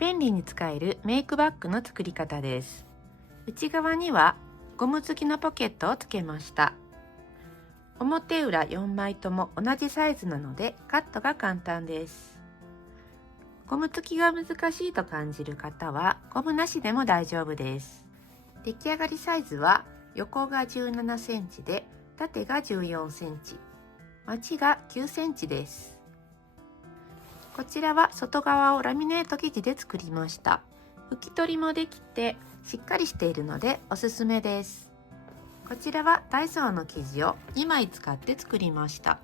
便利に使えるメイクバッグの作り方です。内側にはゴム付きのポケットをつけました。表裏4枚とも同じサイズなのでカットが簡単です。ゴム付きが難しいと感じる方はゴムなしでも大丈夫です。出来上がりサイズは横が17センチで縦が14センチ、まちが9センチです。こちらは外側をラミネート生地で作りました。拭き取りもできてしっかりしているのでおすすめです。こちらはダイソーの生地を2枚使って作りました。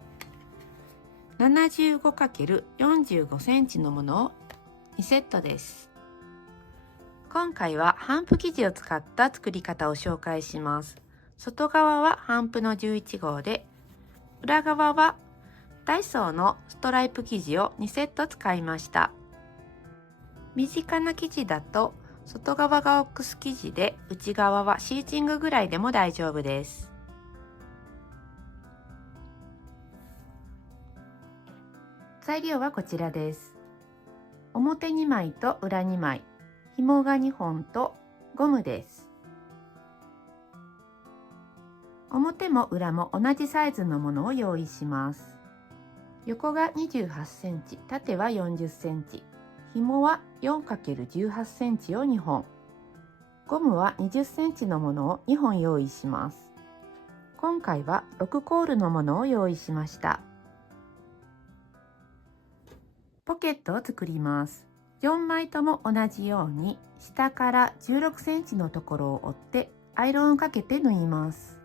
75×45 センチのものを2セットです。今回は帆布生地を使った作り方を紹介します。外側は帆布の11号で、裏側はダイソーのストライプ生地を2セット使いました。身近な生地だと外側がオックス生地で内側はシーチングぐらいでも大丈夫です。材料はこちらです。表2枚と裏2枚、紐が2本とゴムです。表も裏も同じサイズのものを用意します。横が28センチ、縦は40センチ、紐は 4×18 センチを2本、ゴムは20センチのものを2本用意します。今回は6コールのものを用意しました。ポケットを作ります。4枚とも同じように下から16センチのところを折ってアイロンをかけて縫います。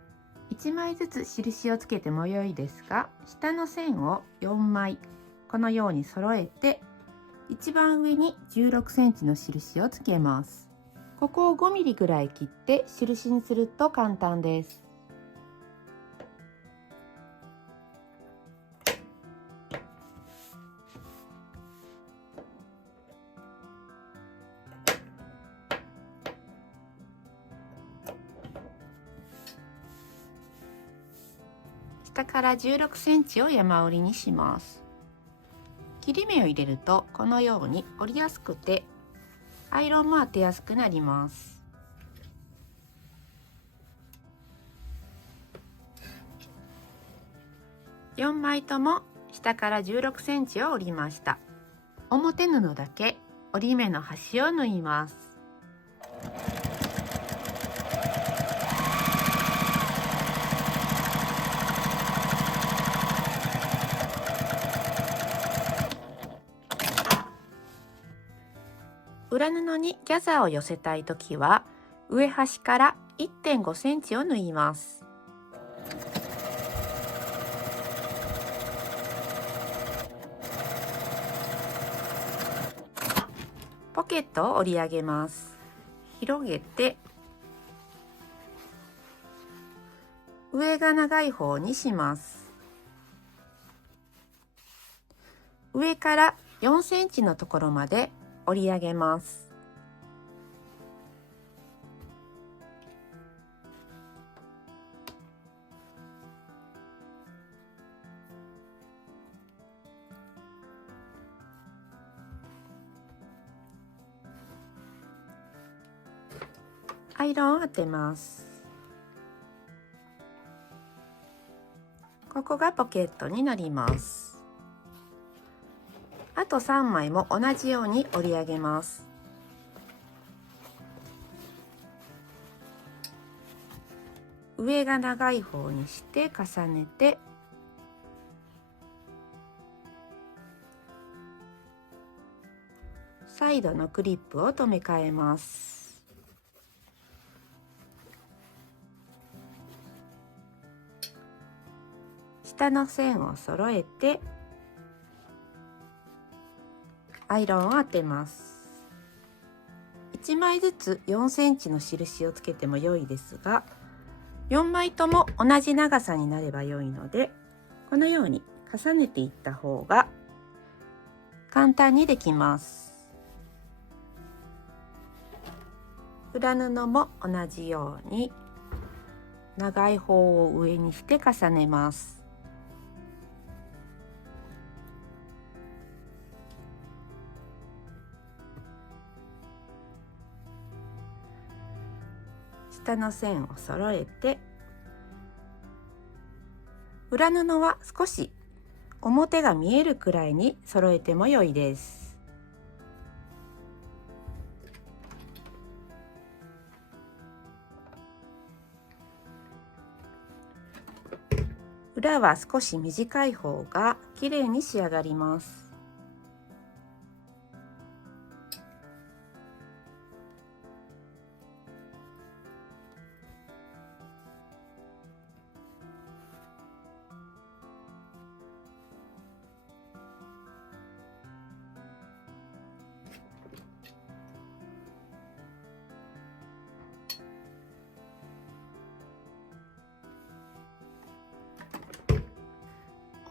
1枚ずつ印をつけても良いですが、下の線を4枚このように揃えて一番上に16センチの印をつけます。ここを5ミリぐらい切って印にすると簡単です。下から16センチを山折りにします。切り目を入れるとこのように折りやすくてアイロンも当てやすくなります。4枚とも下から16センチを折りました。表布だけ折り目の端を縫います。裏布にギャザーを寄せたいときは上端から 1.5 センチを縫います。ポケットを折り上げます。広げて上が長い方にします。上から4センチのところまで折り上げます。アイロンを当てます。ここがポケットになります。あと3枚も同じように折り上げます。上が長い方にして重ねてサイドのクリップを留め替えます。下の線を揃えてアイロンを当てます。1枚ずつ4センチの印をつけても良いですが、4枚とも同じ長さになれば良いので、このように重ねていった方が簡単にできます。裏布も同じように長い方を上にして重ねます。下の線を揃えて、裏布は少し表が見えるくらいに揃えても良いです。裏は少し短い方が綺麗に仕上がります。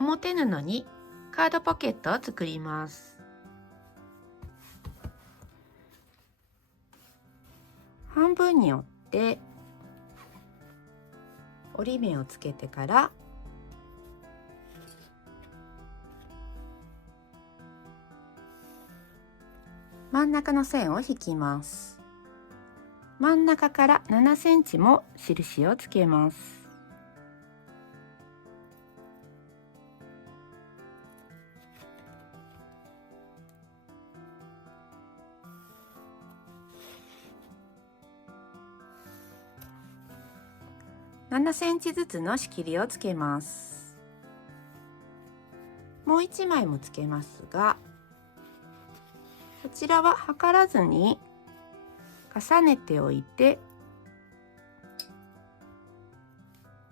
表布にカードポケットを作ります。半分に折って折り目をつけてから真ん中の線を引きます。真ん中から7センチも印をつけます。7センチずつの仕切りをつけます。もう1枚もつけますが、こちらは測らずに重ねておいて、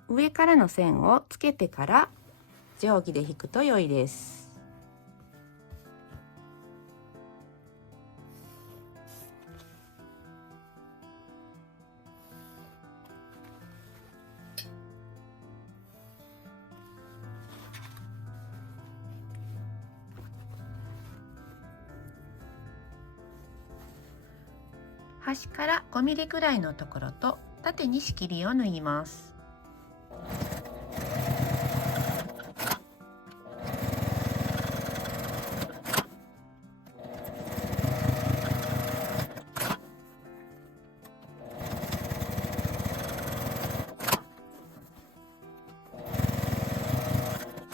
上からの線をつけてから定規で引くと良いです。端から5ミリくらいのところと縦に仕切りを縫います。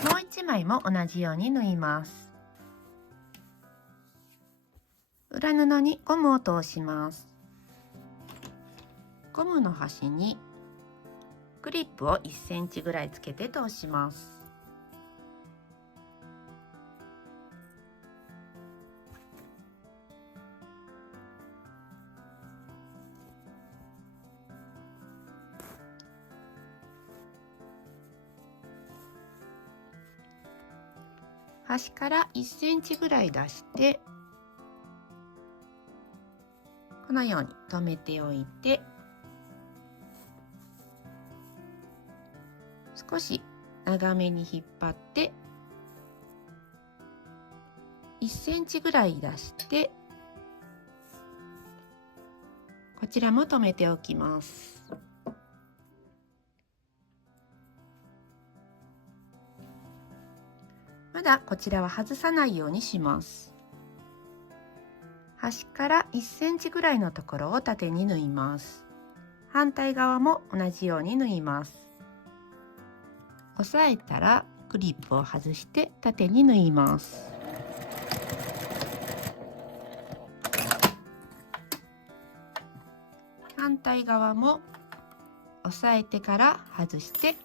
もう1枚も同じように縫います。裏布にゴムを通します。ゴムの端にクリップを1センチぐらいつけて通します。端から1センチぐらい出して、このように留めておいて、少し長めに引っ張って1センチぐらい出して、こちらも留めておきます。まだこちらは外さないようにします。端から1センチぐらいのところを縦に縫います。反対側も同じように縫います。押さえたらクリップを外して縦に縫います。反対側も押さえてから外して、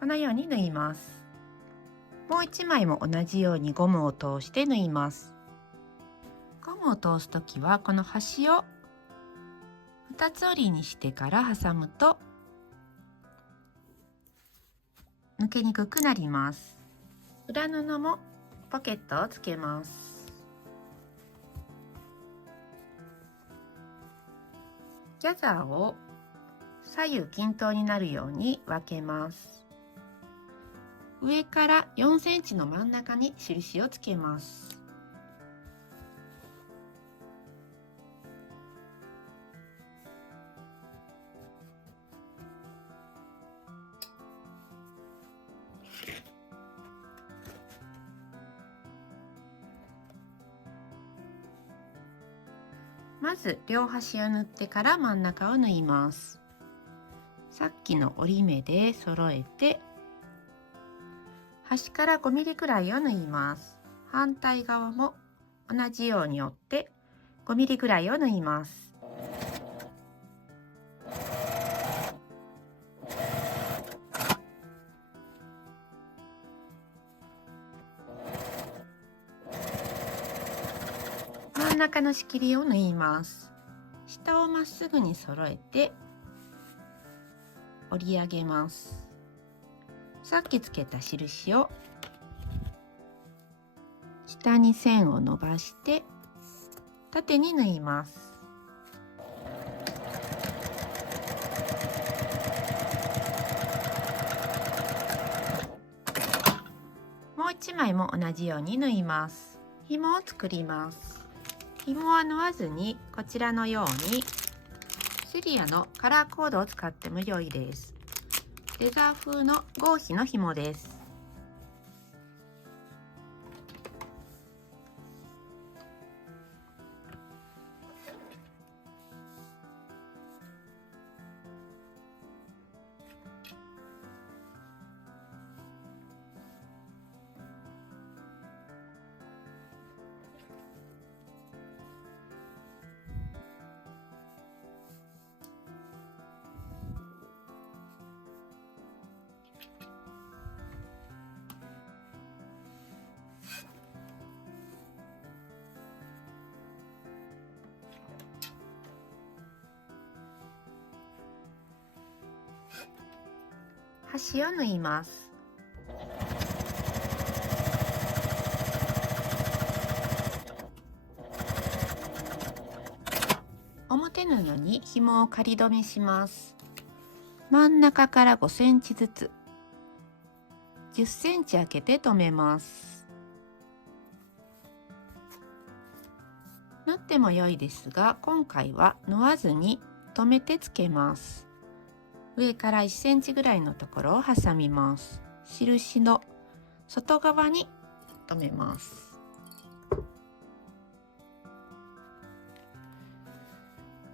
このように縫います。もう1枚も同じようにゴムを通して縫います。ゴムを通すときはこの端を2つ折りにしてから挟むと抜けにくくなります。裏布もポケットをつけます。ギャザーを左右均等になるように分けます。上から4センチの真ん中に印をつけます。まず両端を縫ってから真ん中を縫います。さっきの折り目で揃えて端から5ミリくらいを縫います。反対側も同じように折って5ミリくらいを縫います。真ん中の仕切りを縫います。下をまっすぐに揃えて折り上げます。さっきつけた印を下に線を伸ばして縦に縫います。もう一枚も同じように縫います。紐を作ります。紐は縫わずにこちらのようにセリアのカラーコードを使っても良いです。レザー風の合皮の紐です。端を縫います。表布に紐を仮留めします。真ん中から5センチずつ10センチ開けて留めます。縫っても良いですが、今回は縫わずに留めてつけます。上から1センチぐらいのところを挟みます。印の外側に留めます。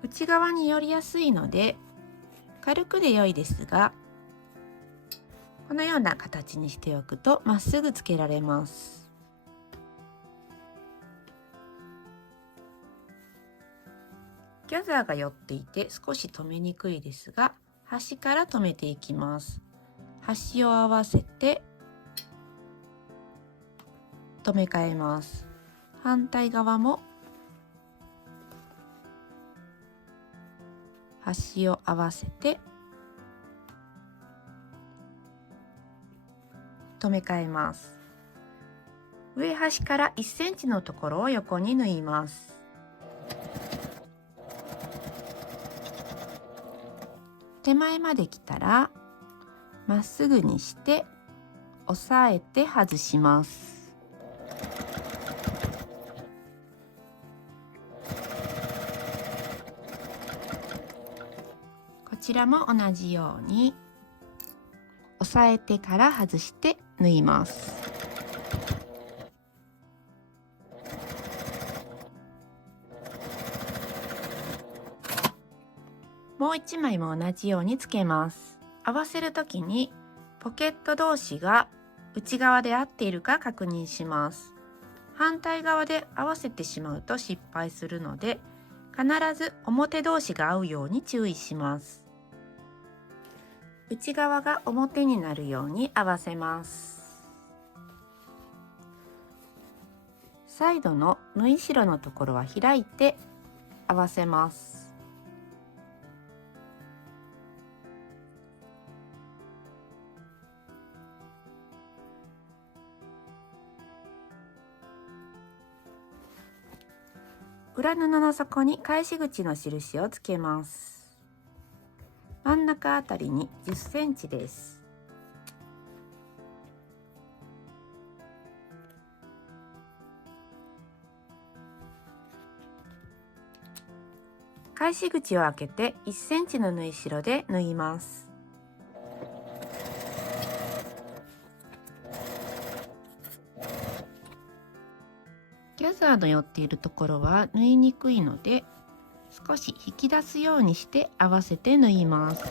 内側に寄りやすいので軽くで良いですが、このような形にしておくとまっすぐつけられます。ギャザーが寄っていて少し留めにくいですが、端から留めていきます。端を合わせて留め替えます。反対側も端を合わせて留め替えます。上端から1センチのところを横に縫います。手前まで来たらまっすぐにして押さえて外します。こちらも同じように押さえてから外して縫います。もう一枚も同じようにつけます。合わせるときにポケット同士が内側で合っているか確認します。反対側で合わせてしまうと失敗するので、必ず表同士が合うように注意します。内側が表になるように合わせます。サイドの縫い代のところは開いて合わせます。裏布の底に返し口の印をつけます。真ん中あたりに10センチです。返し口を開けて1センチの縫い代で縫います。ギャザーの寄っているところは縫いにくいので少し引き出すようにして合わせて縫います。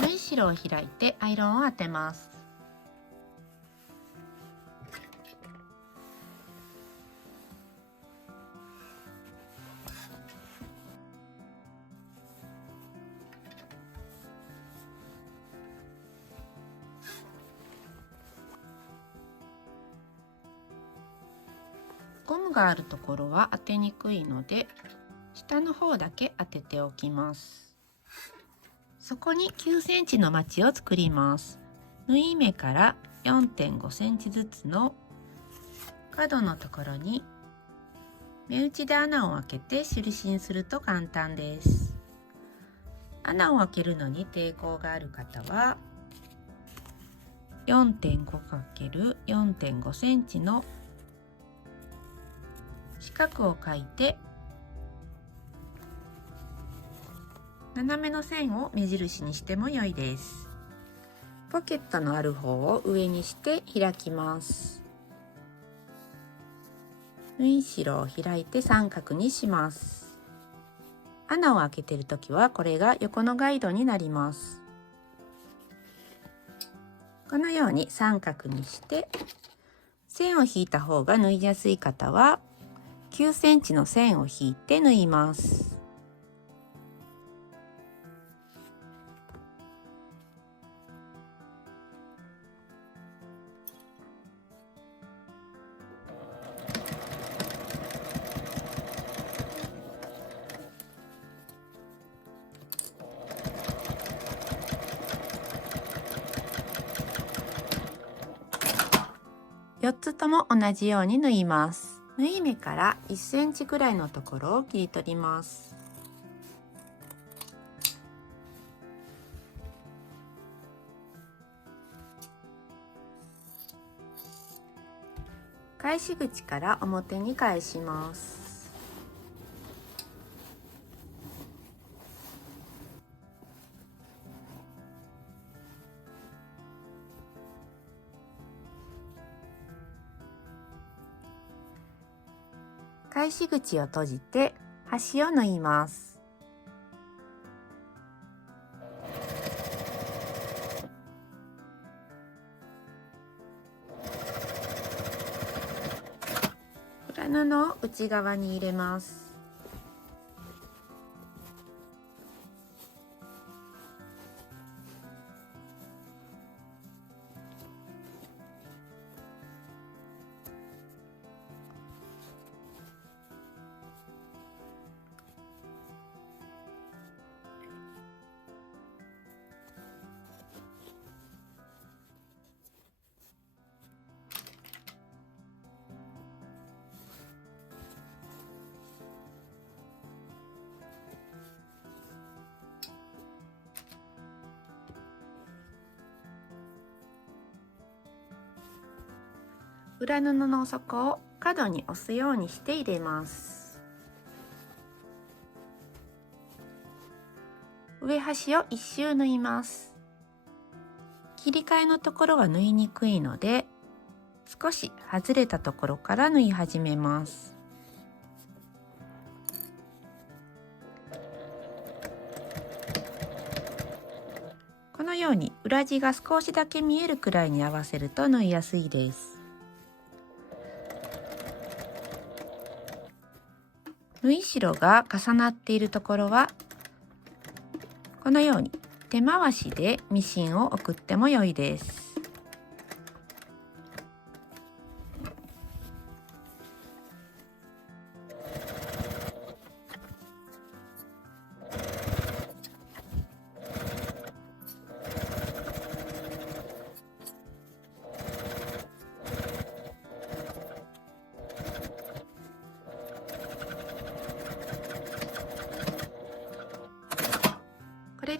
縫い代を開いてアイロンを当てます。ゴムがあるところは当てにくいので、下の方だけ当てておきます。そこに9センチのまちを作ります。縫い目から 4.5 センチずつの角のところに目打ちで穴を開けて印にすると簡単です。穴を開けるのに抵抗がある方は 4.5×4.5 センチの四角を書いて斜めの線を目印にしても良いです。ポケットのある方を上にして開きます。縫い代を開いて三角にします。穴を開けているときはこれが横のガイドになります。このように三角にして線を引いた方が縫いやすい方は9センチの線を引いて縫います。4つとも同じように縫います。縫い目から1センチくらいのところを切り取ります。返し口から表に返します。返し口を閉じて端を縫います。裏布を内側に入れます。裏布の底を角に押すようにして入れます。上端を1周縫います。切り替えのところは縫いにくいので、少し外れたところから縫い始めます。このように裏地が少しだけ見えるくらいに合わせると縫いやすいです。縫い代が重なっているところはこのように手回しでミシンを送っても良いです。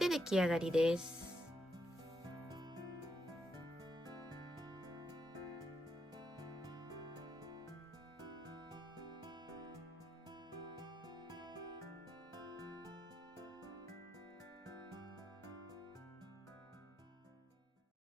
で出来上がりです。